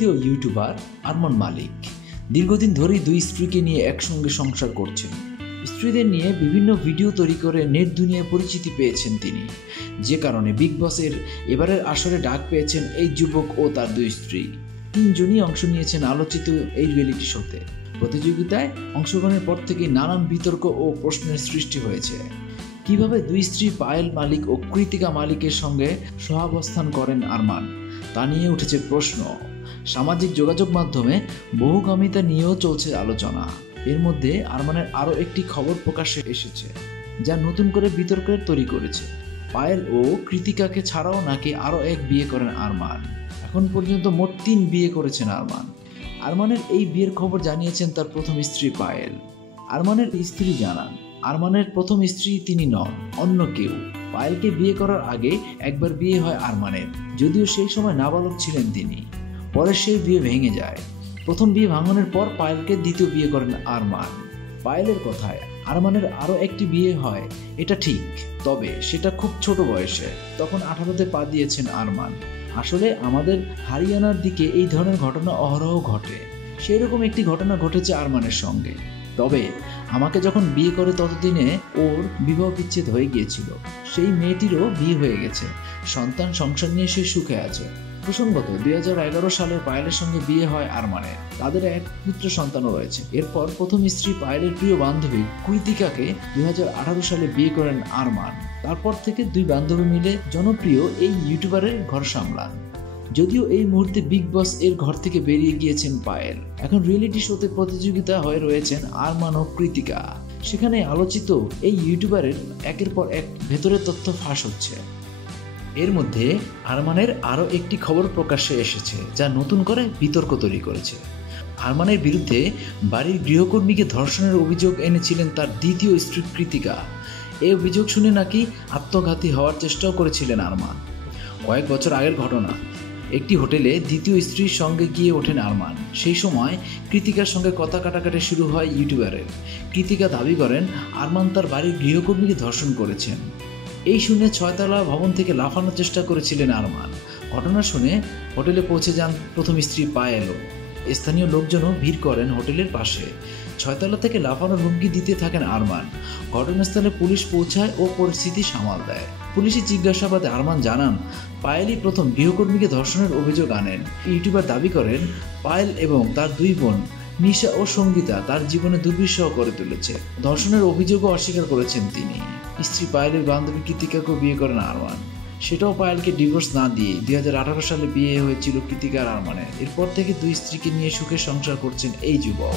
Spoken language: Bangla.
ভারতীয় ইউটিউবার আরমান মালিক দীর্ঘদিন ধরেই দুই স্ত্রীকে নিয়ে একসঙ্গে সংসার করছেন। স্ত্রীদের নিয়ে বিভিন্ন ভিডিও তৈরি করে নেট দুনিয়ায় পরিচিতি পেয়েছেন তিনি, যে কারণে বিগ বসের এবারের আসরে ডাক পেয়েছেন এই যুবক ও তার দুই স্ত্রী। তিনজনই অংশ নিয়েছেন আলোচিত এই রিয়েলিটি শোতে। প্রতিযোগিতায় অংশগ্রহণের পর থেকে নানান বিতর্ক ও প্রশ্নের সৃষ্টি হয়েছে। কিভাবে দুই স্ত্রী পায়েল মালিক ও কৃতিকা মালিকের সঙ্গে সহাবস্থান করেন আরমান, তা নিয়ে উঠেছে প্রশ্ন। সামাজিক যোগাযোগ মাধ্যমে বহুগামিতা নিয়েও চলছে আলোচনা। এর মধ্যে আরমানের আরও একটি খবর প্রকাশ্যে এসেছে, যা নতুন করে বিতর্কের তৈরি করেছে। পায়েল ও কৃতিকাকে ছাড়াও নাকি আরও এক বিয়ে করেন আরমান। এখন পর্যন্ত মোট 3 বিয়ে করেছেন আরমান। আরমানের এই বিয়ের খবর জানিয়েছেন তার প্রথম স্ত্রী পায়েল। আরমানের স্ত্রী জানান, আরমানের প্রথম স্ত্রী তিনি নন, অন্য কেউ। পায়েলকে বিয়ে করার আগে একবার বিয়ে হয় আরমানের, যদিও সেই সময় নাবালক ছিলেন তিনি। পরে সেই বিয়ে ভেঙে যায়। প্রথম বিয়ে ভাঙনের পর পায়েলকে দ্বিতীয় বিয়ে করেন আরমান। পায়েলের কথায় আরমানের আরও একটি বিয়ে হয়, এটা ঠিক, তবে সেটা খুব ছোট বয়সে, তখন 18তে পা দিয়েছেন আরমান। আসলে আমাদের হরিয়ানার দিকে এই ধরনের ঘটনা অহরহ ঘটে। সেই রকম একটি ঘটনা ঘটেছে আরমানের সঙ্গে। তবে আমাকে যখন বিয়ে করে ততদিনে ওর বিবাহ বিচ্ছেদ হয়ে গিয়েছিল। সেই মেয়েটিরও বিয়ে হয়ে গেছে, সন্তান সংসার নিয়ে সে সুখে আছে। প্রসঙ্গত 2011 সালে পায়েলের সঙ্গে বিয়ে হয় আরমানের। তাদের এক পুত্র সন্তানও রয়েছে। এরপর প্রথম স্ত্রী পায়েলের প্রিয় বান্ধবী কৃতিকাকে 2018 সালে বিয়ে করেন আরমান। তারপর থেকে দুই বান্ধবী মিলে জনপ্রিয় এই ইউটিউবারের ঘর সামলান। যদিও এই মুহূর্তে বিগ বস এর ঘর থেকে বেরিয়ে গিয়েছেন পায়েল। এখন রিয়েলিটি শোতে প্রতিযোগিতা হয়ে রয়েছেন আরমান ও কৃতিকা। সেখানে আলোচিত এই ইউটিউবারের একের পর এক ভেতরের তথ্য ফাঁস হচ্ছে। এর মধ্যে আরমানের আরও একটি খবর প্রকাশ্যে এসেছে, যা নতুন করে বিতর্ক তৈরি করেছে। আরমানের বিরুদ্ধে বাড়ির গৃহকর্মীকে ধর্ষণের অভিযোগ এনেছিলেন তার দ্বিতীয় স্ত্রী কৃতিকা। এই অভিযোগ শুনে নাকি আত্মঘাতী হওয়ার চেষ্টাও করেছিলেন আরমান। কয়েক বছর আগের ঘটনা। একটি হোটেলে দ্বিতীয় স্ত্রীর সঙ্গে গিয়ে ওঠেন আরমান। সেই সময় কৃতিকার সঙ্গে কথা কাটাকাটি শুরু হয় ইউটিউবারের। কৃতিকা দাবি করেন আরমান তার বাড়ির গৃহকর্মীকে ধর্ষণ করেছেন। এই শুনে 6তলা ভবন থেকে লাফানোর চেষ্টা করেছিলেন আরমান। ঘটনা শুনে হোটেলে পৌঁছে যান প্রথম স্ত্রী পায়েলও। স্থানীয় লোকজনও ভিড় করেন হোটেলের পাশে। 6তলা থেকে লাফানোর হুমকি দিতে থাকেন আরমান। ঘটনাস্থলে পুলিশ পৌঁছায় ও পরিস্থিতি সামাল দেয়। পুলিশি জিজ্ঞাসাবাদে আরমান জানান, পায়েলই প্রথম গৃহকর্মীকে ধর্ষণের অভিযোগ আনেন। ইউটিউবার দাবি করেন পায়েল এবং তার দুই বোন নিশা ও সঙ্গীতা তার জীবনে দুর্বিষহ করে তুলেছে। ধর্ষণের অভিযোগও অস্বীকার করেছেন তিনি। স্ত্রী পায়েলের বান্ধবী কৃতিকাকেও বিয়ে করেন আরমান। সেটাও পায়েলকে ডিভোর্স না দিয়ে 2018 সালে বিয়ে হয়েছিল কৃতিকা আর আরমানের। এরপর থেকে দুই স্ত্রীকে নিয়ে সুখে সংসার করছেন এই যুবক।